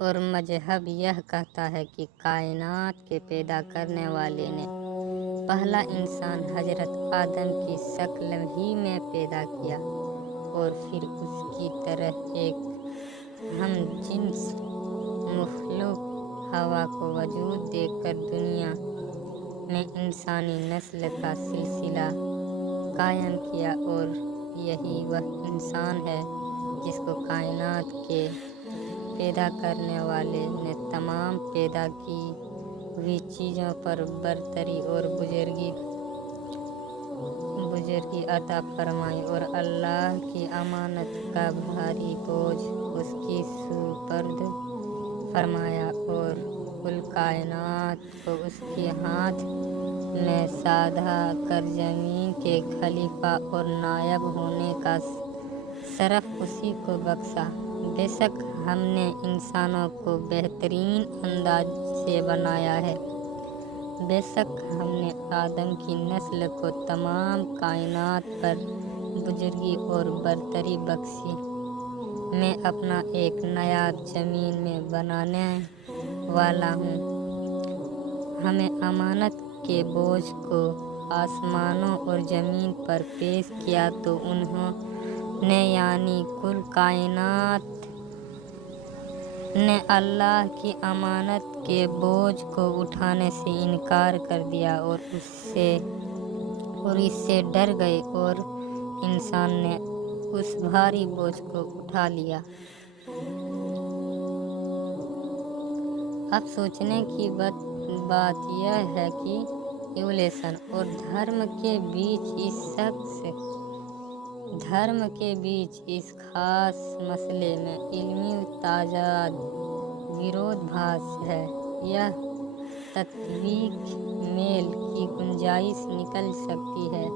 اور مذہب یہ کہتا ہے کہ کائنات کے پیدا کرنے والے نے پہلا انسان حضرت آدم کی شکل ہی میں پیدا کیا اور پھر اس کی طرح ایک ہم جنس مخلوق ہوا کو وجود دے کر دنیا میں انسانی نسل کا سلسلہ قائم کیا، اور یہی وہ انسان ہے جس کو کائنات کے پیدا کرنے والے نے تمام پیدا کی ہوئی چیزوں پر برتری اور بزرگی عطا فرمائی، اور اللہ کی امانت کا بھاری بوجھ اس کی سپرد فرمایا اور کل کائنات کو اس کے ہاتھ میں سادھا کر زمین کے خلیفہ اور نائب ہونے کا شرف اسی کو بخشا۔ بے شک ہم نے انسانوں کو بہترین انداز سے بنایا ہے، بے شک ہم نے آدم کی نسل کو تمام کائنات پر بزرگی اور برتری بخشی۔ میں اپنا ایک نائب زمین میں بنانے والا ہوں۔ ہمیں امانت کے بوجھ کو آسمانوں اور زمین پر پیش کیا تو انہوں نے یعنی کل کائنات نے اللہ کی امانت کے بوجھ کو اٹھانے سے انکار کر دیا اور اس سے ڈر گئے، اور انسان نے اس بھاری بوجھ کو اٹھا لیا۔ اب سوچنے کی بات یہ ہے کہ ایولیشن اور دھرم کے بیچ اس خاص مسئلے میں علمی تضاد ویرودبھاس ہے یا تطبیق میل کی گنجائش نکل سکتی ہے،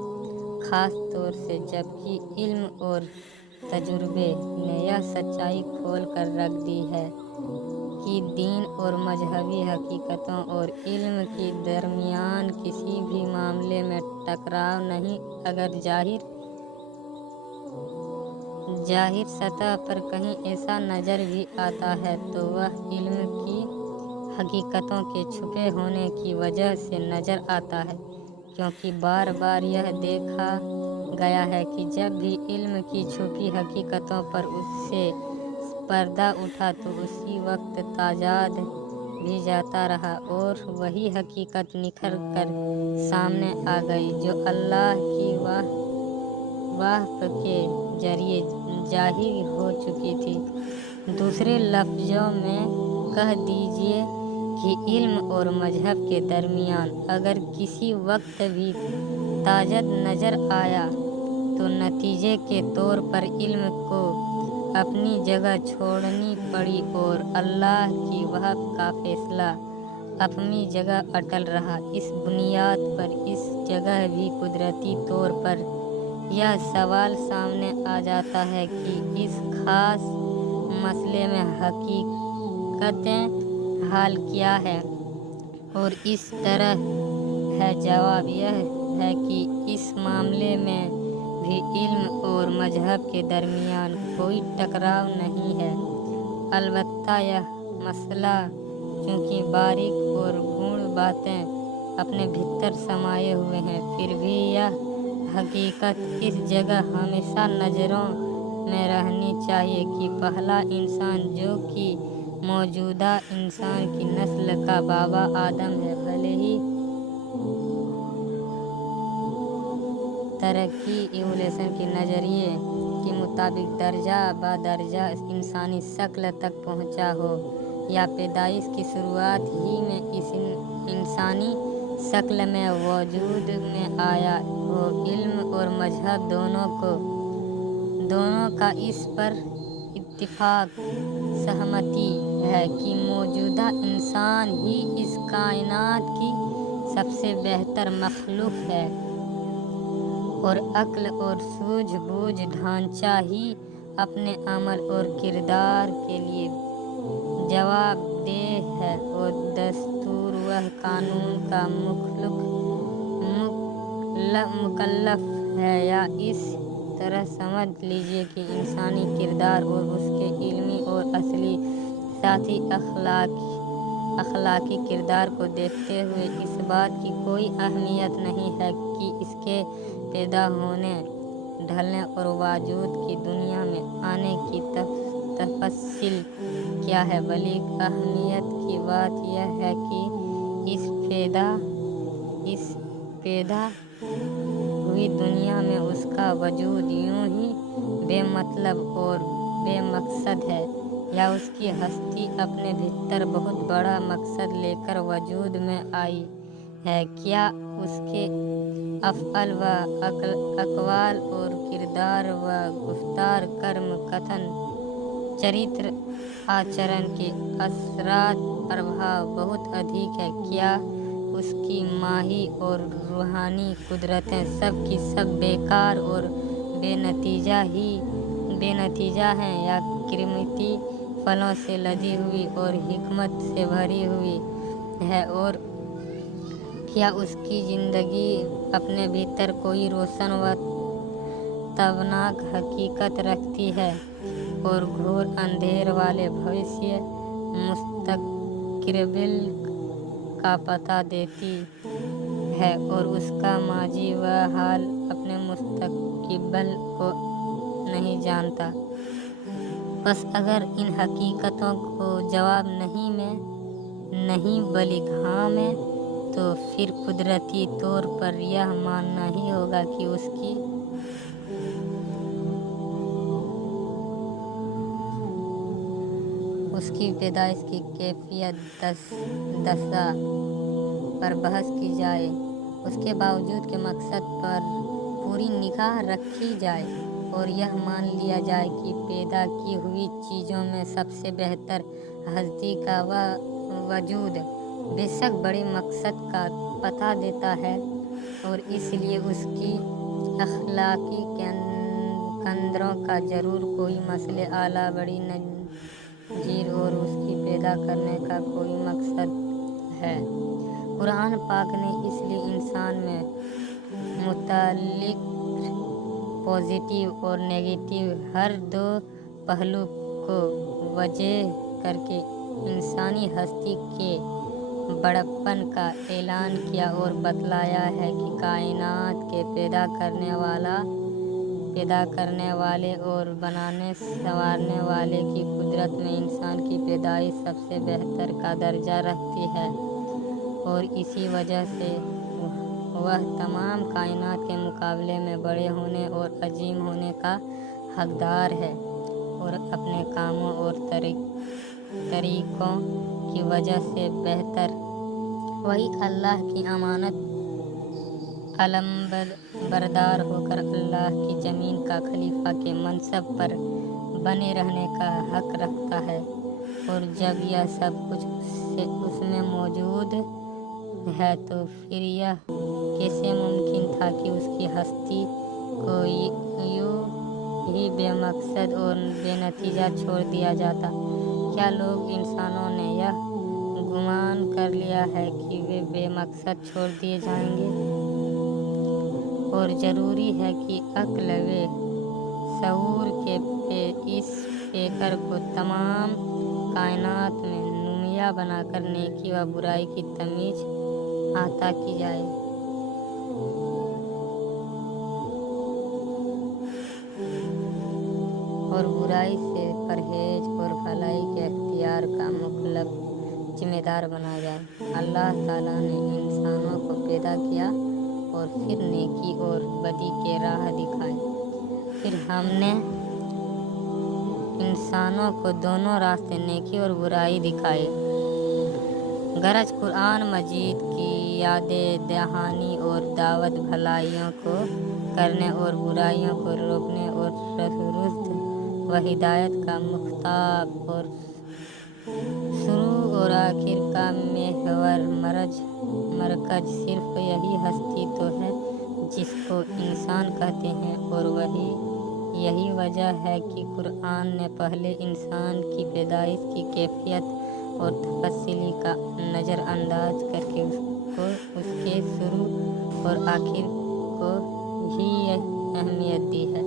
خاص طور سے جبکہ علم اور تجربے نے یہ سچائی کھول کر رکھ دی ہے کہ دین اور مذہبی حقیقتوں اور علم کے درمیان کسی بھی معاملے میں ٹکراؤ نہیں۔ اگر ظاہر سطح پر کہیں ایسا نظر بھی آتا ہے تو وہ علم کی حقیقتوں کے چھپے ہونے کی وجہ سے نظر آتا ہے، کیونکہ بار بار یہ دیکھا گیا ہے کہ جب بھی علم کی چھپی حقیقتوں پر اس سے پردہ اٹھا تو اسی وقت تضاد بھی جاتا رہا اور وہی حقیقت نکھر کر سامنے آ گئی جو اللہ کی وحی کے ذریعے ظاہر ہو چکی تھی۔ دوسرے لفظوں میں کہہ دیجیے کہ علم اور مذہب کے درمیان اگر کسی وقت بھی تضاد نظر آیا تو نتیجے کے طور پر علم کو اپنی جگہ چھوڑنی پڑی اور اللہ کی وحی کا فیصلہ اپنی جگہ اٹل رہا۔ اس بنیاد پر اس جگہ بھی قدرتی طور پر یہ سوال سامنے آ جاتا ہے کہ اس خاص مسئلے میں حقیقتاً حال کیا ہے، اور اس طرح ہے جواب یہ ہے کہ اس معاملے میں بھی علم اور مذہب کے درمیان کوئی ٹکراؤ نہیں ہے۔ البتہ یہ مسئلہ چونکہ باریک اور گہن باتیں اپنے بھیتر سمائے ہوئے ہیں، پھر بھی یہ حقیقت اس جگہ ہمیشہ نظروں میں رہنی چاہیے کہ پہلا انسان جو کہ موجودہ انسان کی نسل کا بابا آدم ہے، بھلے ہی ترقی ایولیوشن کے نظریے کے مطابق درجہ بدرجہ انسانی شکل تک پہنچا ہو یا پیدائش کی شروعات ہی میں اس انسانی شکل میں وجود میں آیا ہو، علم اور مذہب دونوں کا اس پر اتفاق سہمتی ہے کہ موجودہ انسان ہی اس کائنات کی سب سے بہتر مخلوق ہے، اور عقل اور سوجھ بوجھ ڈھانچہ ہی اپنے عمل اور کردار کے لیے جواب دہ ہے، اور دستور و قانون کا مکلف ہے۔ یا اس طرح سمجھ لیجیے کہ انسانی کردار اور اس کے علمی اور عقلی साथ ही अखलाकी किरदार को देखते हुए इस बात की कोई अहमियत नहीं है कि इसके पैदा होने, ढलने और वजूद की दुनिया में आने की तफसील क्या है, बल्कि अहमियत की बात यह है कि इस पैदा हुई दुनिया में उसका वजूद यूं ही बेमतलब और बेमकसद है या उसकी हस्ती अपने भीतर बहुत बड़ा मकसद लेकर वजूद में आई है। क्या उसके अफ़अल व अक़वाल और किरदार व गुफ्तार, कर्म, कथन, चरित्र, आचरण के असरात प्रभाव बहुत अधिक है। क्या उसकी माही और रूहानी कुदरतें सब की सब बेकार और बेनतीजा हैं या कीमती फलों से लदी हुई और हिकमत से भरी हुई है? और क्या उसकी ज़िंदगी अपने भीतर कोई रोशन व तबनाक हकीकत रखती है और घोर अंधेर वाले भविष्य मुस्तक़बिल का पता देती है और उसका माजी व हाल अपने मुस्तक़बिल को नहीं जानता? बस अगर इन हकीकतों को जवाब नहीं बल्कि हाँ में, तो फिर कुदरती तौर पर यह मानना ही होगा कि उसकी पैदाइश की कैफियत दशा पर बहस की जाए, उसके बावजूद के मकसद पर पूरी निगाह रखी जाए और यह मान लिया जाए कि पैदा की हुई चीज़ों में सबसे बेहतर हस्ती का वजूद बेशक बड़े मकसद का पता देता है और इसलिए उसकी अखलाकी कंदरों का ज़रूर कोई मसले आला बड़ी नज़ीर और उसकी पैदा करने का कोई मकसद है। कुरान पाक ने इसलिए इंसान में मुतअल्लिक़ पॉजिटिव और नेगेटिव हर दो पहलू को वजह करके इंसानी हस्ती के बड़प्पन का ऐलान किया और बतलाया है कि कायनात के पैदा करने वाले और बनाने संवारने वाले की कुदरत में इंसान की पैदाइश सबसे बेहतर का दर्जा रखती है और इसी वजह से वह तमाम कायनात के मुकाबले में बड़े होने और अजीम होने का हकदार है और अपने कामों और तरीक़ों की वजह से बेहतर। वही अल्लाह की अमानत अलमबरदार होकर अल्लाह की ज़मीन का खलीफा के मनसब पर बने रहने का हक रखता है और जब यह सब कुछ उसमें मौजूद है तो फिर यह कैसे मुमकिन था कि उसकी हस्ती को यूं ही बेमकसद और बेनतीजा छोड़ दिया जाता? क्या लोग इंसानों ने यह गुमान कर लिया है कि वे बेमकसद छोड़ दिए जाएंगे और ज़रूरी है कि अक्ल व शऊर के इस पैकर को तमाम कायनात में नुमाया बनाकर नेकी व बुराई की तमीज़ अता की जाए? और बुराई से परहेज और भलाई के इख्तियार का मुकल्लफ जिम्मेदार बना जाए। अल्लाह ताला ने इंसानों को पैदा किया और फिर नेकी और बदी के राह दिखाए। फिर हमने इंसानों को दोनों रास्ते नेकी और बुराई दिखाए। गरज कुरान मजीद की यादें दहानी और दावत भलाइयों को करने और बुराइयों को रोकने और रुश्द व हिदायत का मुख्ताब और शुरू और आखिर का महवर मरकज सिर्फ यही हस्ती तो है जिसको इंसान कहते हैं और यही वजह है कि कुरान ने पहले इंसान की पैदाइश की कैफियत और तफसीली का नज़रअंदाज करके उसको उसके शुरू और आखिर को ही अहमियत दी है।